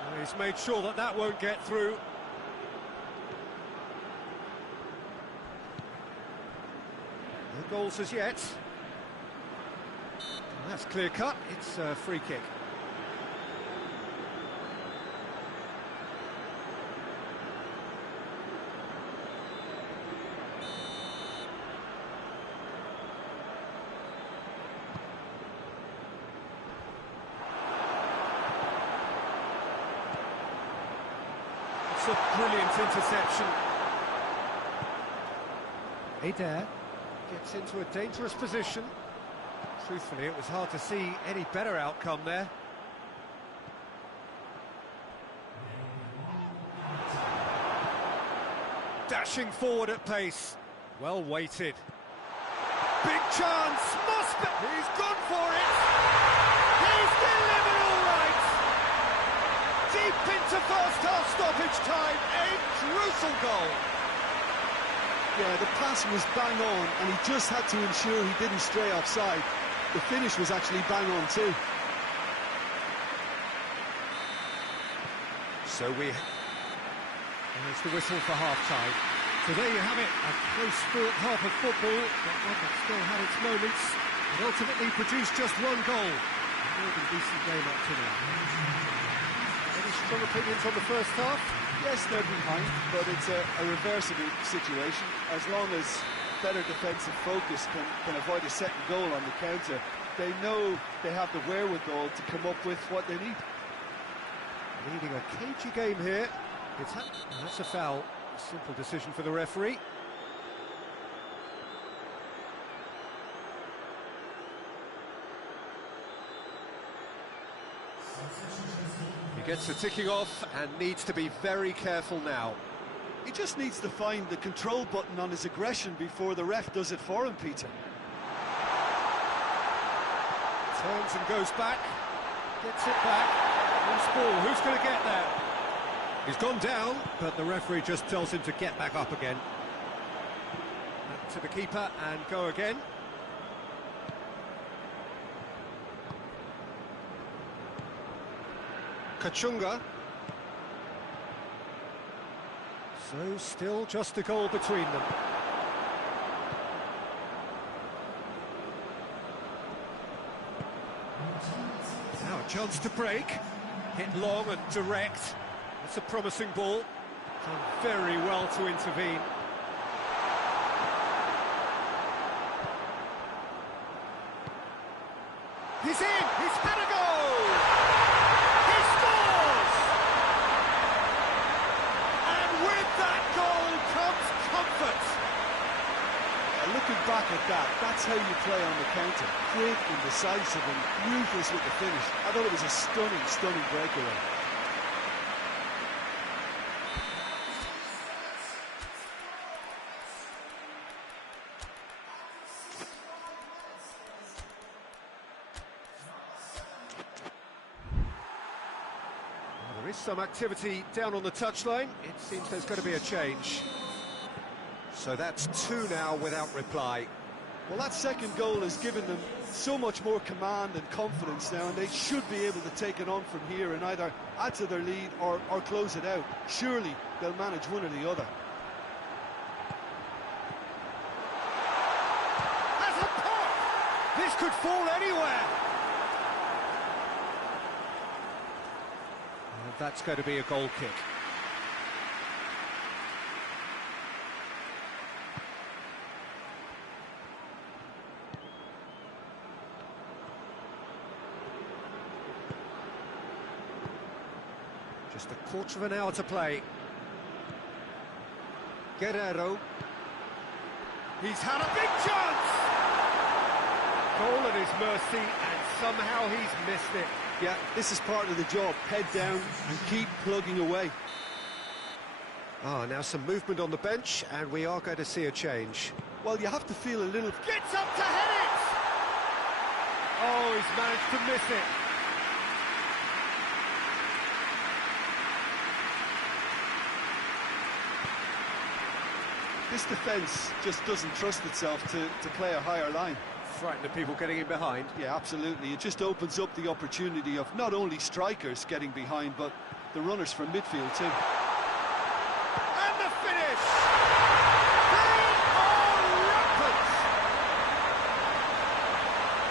Well, he's made sure that that won't get through. No goals as yet. And that's clear cut, it's a free kick. A brilliant interception. Adair gets into a dangerous position. Truthfully, it was hard to see any better outcome there. Dashing forward at pace. Well weighted. Big chance, must be. He's gone for it. He's delivered all right. Deep into first half stoppage time, a crucial goal. Yeah, the pass was bang on, and he just had to ensure he didn't stray offside. The finish was actually bang on too. So there's the whistle for half-time. So there you have it, a close-fought half of football, but one that still had its moments, and ultimately produced just one goal. A more than decent game up to now. Any strong opinions on the first half? Yes, they're behind, but it's a reversible situation. As long as better defensive focus can avoid a second goal on the counter, they know they have the wherewithal to come up with what they need. Leading a cagey game here. That's a foul. A simple decision for the referee. He gets the ticking off and needs to be very careful now. He just needs to find the control button on his aggression before the ref does it for him, Peter. Turns and goes back. Gets it back. Loose ball. Who's going to get there? He's gone down, but the referee just tells him to get back up again. Back to the keeper and go again. Kachunga. So still just a goal between them. Now a chance to break. Hit long and direct. It's a promising ball. Done very well to intervene. He's in! He's had a goal! He scores! And with that goal comes comfort. Look looking back at that, that's how you play on the counter. Quick and decisive and ruthless with the finish. I thought it was a stunning, stunning breakaway. There is some activity down on the touchline. It seems there's going to be a change. So that's 2 now without reply. Well, that second goal has given them so much more command and confidence now, and they should be able to take it on from here and either add to their lead or close it out. Surely they'll manage one or the other. That's a pop! This could fall anywhere. And that's going to be a goal kick. Just a quarter of an hour to play. Guerrero. He's had a big chance! Goal at his mercy, and somehow he's missed it. Yeah, this is part of the job. Head down and keep plugging away. Now some movement on the bench, and we are going to see a change. Well, you have to feel a little... Gets up to head it! Oh, he's managed to miss it. This defence just doesn't trust itself to play a higher line. Frightened of people getting in behind. Yeah, absolutely. It just opens up the opportunity of not only strikers getting behind, but the runners from midfield too. And the finish! They are rampant!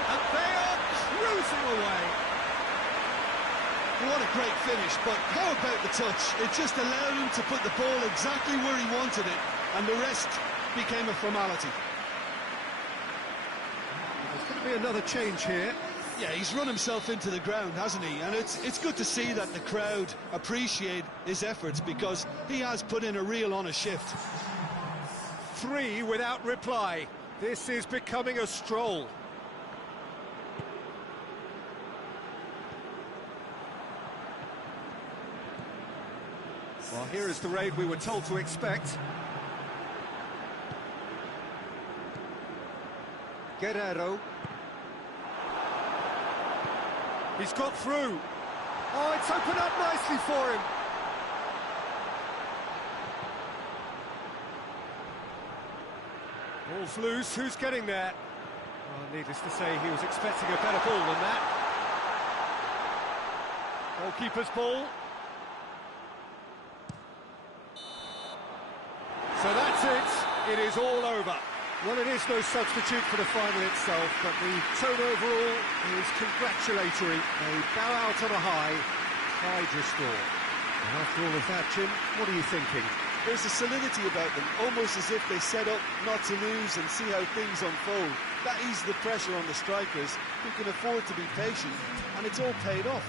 And they are cruising away. What a great finish, but how about the touch? It just allowed him to put the ball exactly where he wanted it, and the rest became a formality. There's going to be another change here. Yeah, he's run himself into the ground, hasn't he? And it's good to see that the crowd appreciate his efforts, because he has put in a real honest shift. 3 without reply. This is becoming a stroll. Well, here is the raid we were told to expect. Guerrero. He's got through. Oh, it's opened up nicely for him. Ball's loose, who's getting there? Well, needless to say, he was expecting a better ball than that. Goalkeeper's ball. So that's it. It is all over. Well, it is no substitute for the final itself, but the tone overall is congratulatory. They bow out on a high, pride restored. And after all of that, Jim, what are you thinking? There's a solidity about them, almost as if they set up not to lose and see how things unfold. That eases the pressure on the strikers, who can afford to be patient, and it's all paid off.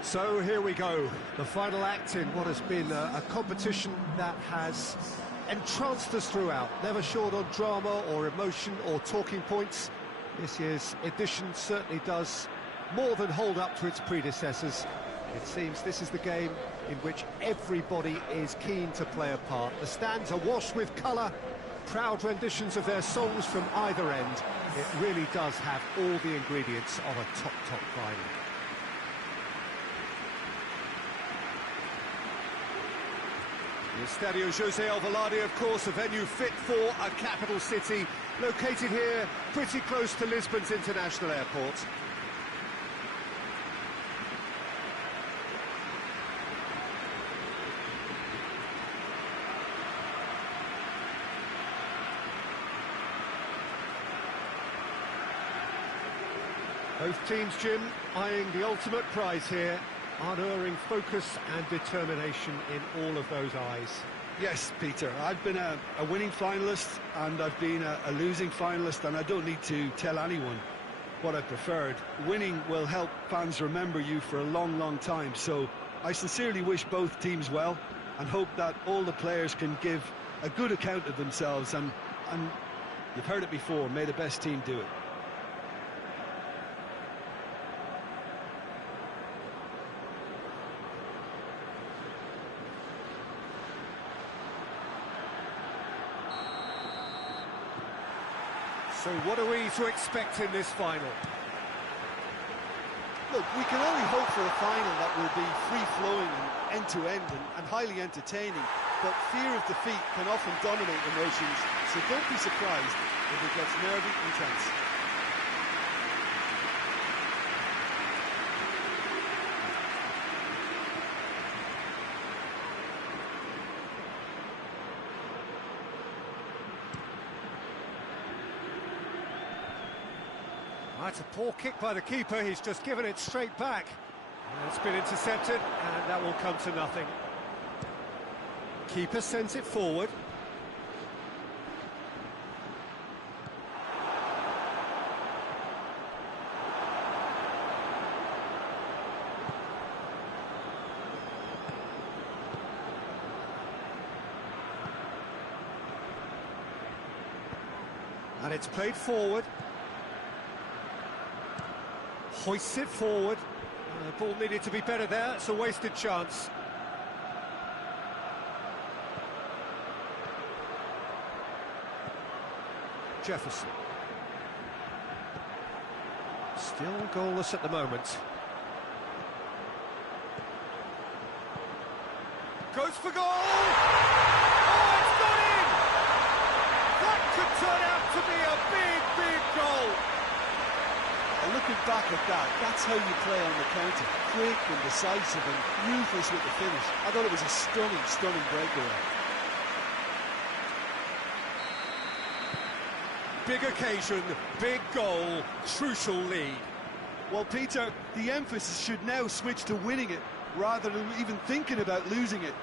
So here we go, the final act in what has been a competition that has entranced us throughout, never short on drama or emotion or talking points. This year's edition certainly does more than hold up to its predecessors. It seems this is the game in which everybody is keen to play a part. The stands are washed with colour, proud renditions of their songs from either end. It really does have all the ingredients of a top final. The Estadio José Alvalade, of course, a venue fit for a capital city, located here pretty close to Lisbon's international airport. Both teams, Jim, eyeing the ultimate prize here, unerring focus and determination in all of those eyes. Yes, Peter, I've been a winning finalist and I've been a losing finalist, and I don't need to tell anyone what I preferred. Winning will help fans remember you for a long, long time, so I sincerely wish both teams well and hope that all the players can give a good account of themselves, and you've heard it before, may the best team do it. So what are we to expect in this final? Look, we can only hope for a final that will be free-flowing and end-to-end and highly entertaining, but fear of defeat can often dominate emotions, so don't be surprised if it gets nervy and tense. That's a poor kick by the keeper, he's just given it straight back. And it's been intercepted, and that will come to nothing. Keeper sends it forward. And it's played forward. Hoists it forward. The ball needed to be better there, it's a wasted chance. Jefferson. Still goalless at the moment. Goes for goal! Oh, it's got in! That could turn out to be a big goal! And looking back at that, that's how you play on the counter. Quick and decisive and ruthless with the finish. I thought it was a stunning breakaway. Big occasion, big goal, crucial lead. Well, Peter, the emphasis should now switch to winning it, rather than even thinking about losing it.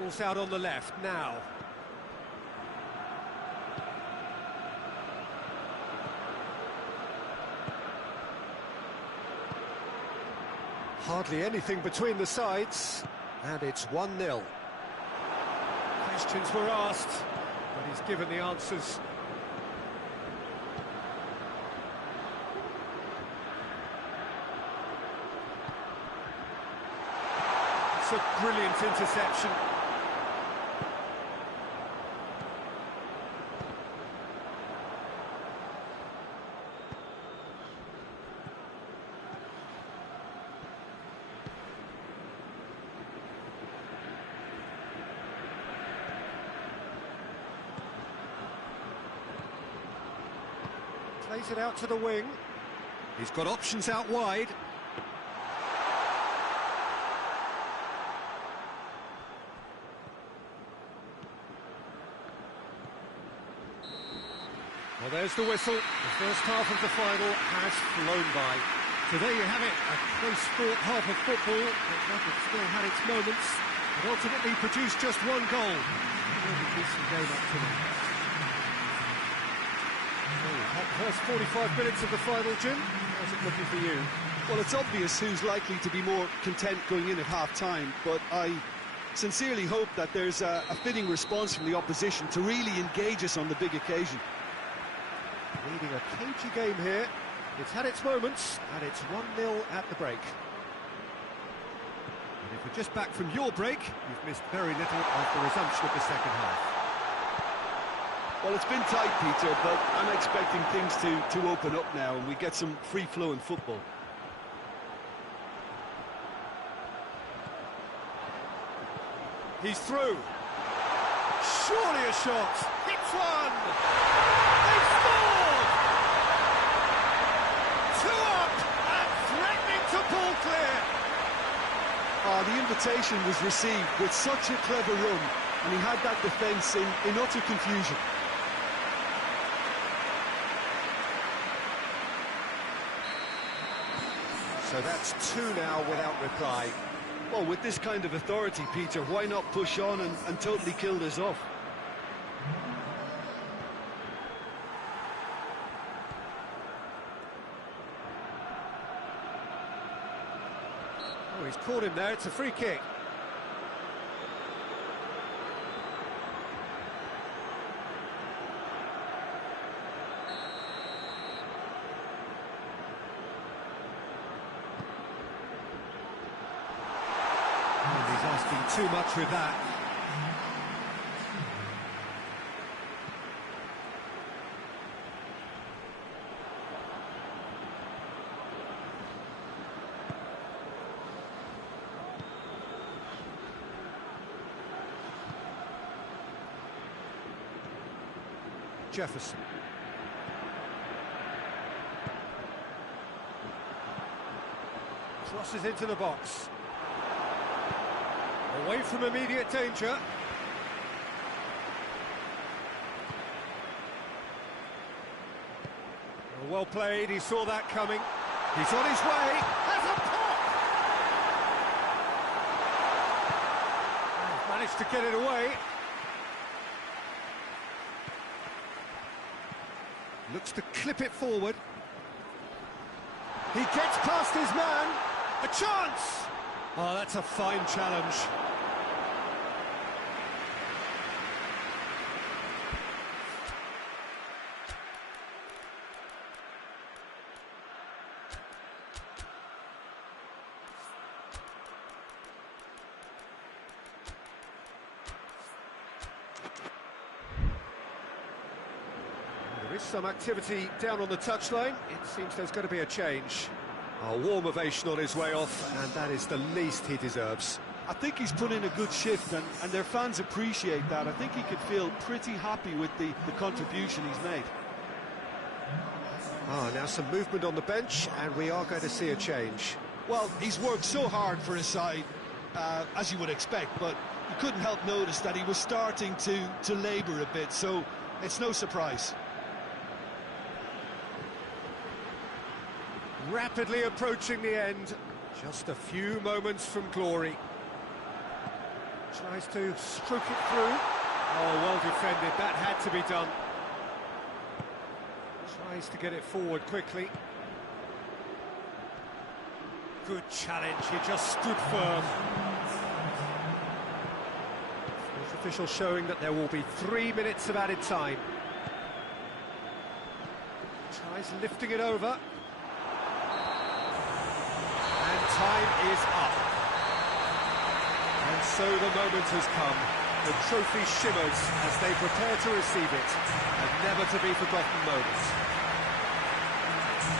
Ball's out on the left now. Hardly anything between the sides, and it's 1-0. Questions were asked, but he's given the answers. It's a brilliant interception. Plays it out to the wing. He's got options out wide. Well, there's the whistle. The first half of the final has flown by. So there you have it, a close-fought half of football, but that has still had its moments, but ultimately produced just one goal. A decent game up to now. First 45 minutes of the final, Jim. How's it looking for you? Well, it's obvious who's likely to be more content going in at half-time, but I sincerely hope that there's a fitting response from the opposition to really engage us on the big occasion. Leading a cagey game here. It's had its moments, and it's 1-0 at the break. And if you're just back from your break, you've missed very little of the resumption of the second half. Well, it's been tight, Peter, but I'm expecting things to open up now, and we get some free-flowing football. He's through. Surely a shot. Hits one. They've scored. 2 up and threatening to pull clear. The invitation was received with such a clever run, and he had that defence in utter confusion. So that's 2 now without reply. Well, with this kind of authority, Peter, why not push on and totally kill this off? Oh, he's caught him there. It's a free kick. Asking too much with that. Jefferson. Crosses into the box. Away from immediate danger. Well played, he saw that coming. He's on his way. Has a pop! Managed to get it away. Looks to clip it forward. He gets past his man. A chance! Oh, that's a fine challenge. There is some activity down on the touchline. It seems there's going to be a change. A warm ovation on his way off, and that is the least he deserves. I think he's put in a good shift, and their fans appreciate that. I think he could feel pretty happy with the contribution he's made. Now some movement on the bench, and we are going to see a change. Well, he's worked so hard for his side, as you would expect, but you couldn't help notice that he was starting to labour a bit, so it's no surprise. Rapidly approaching the end, just a few moments from glory. Tries to stroke it through. Oh, well defended, that had to be done. Tries to get it forward quickly. Good challenge, he just stood firm. Fourth official showing that there will be 3 minutes of added time. Tries lifting it over. Time is up. And so the moment has come. The trophy shimmers as they prepare to receive it. A never to be forgotten moment.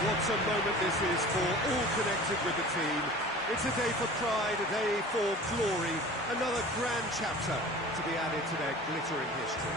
What a moment this is for all connected with the team. It's a day for pride, a day for glory. Another grand chapter to be added to their glittering history.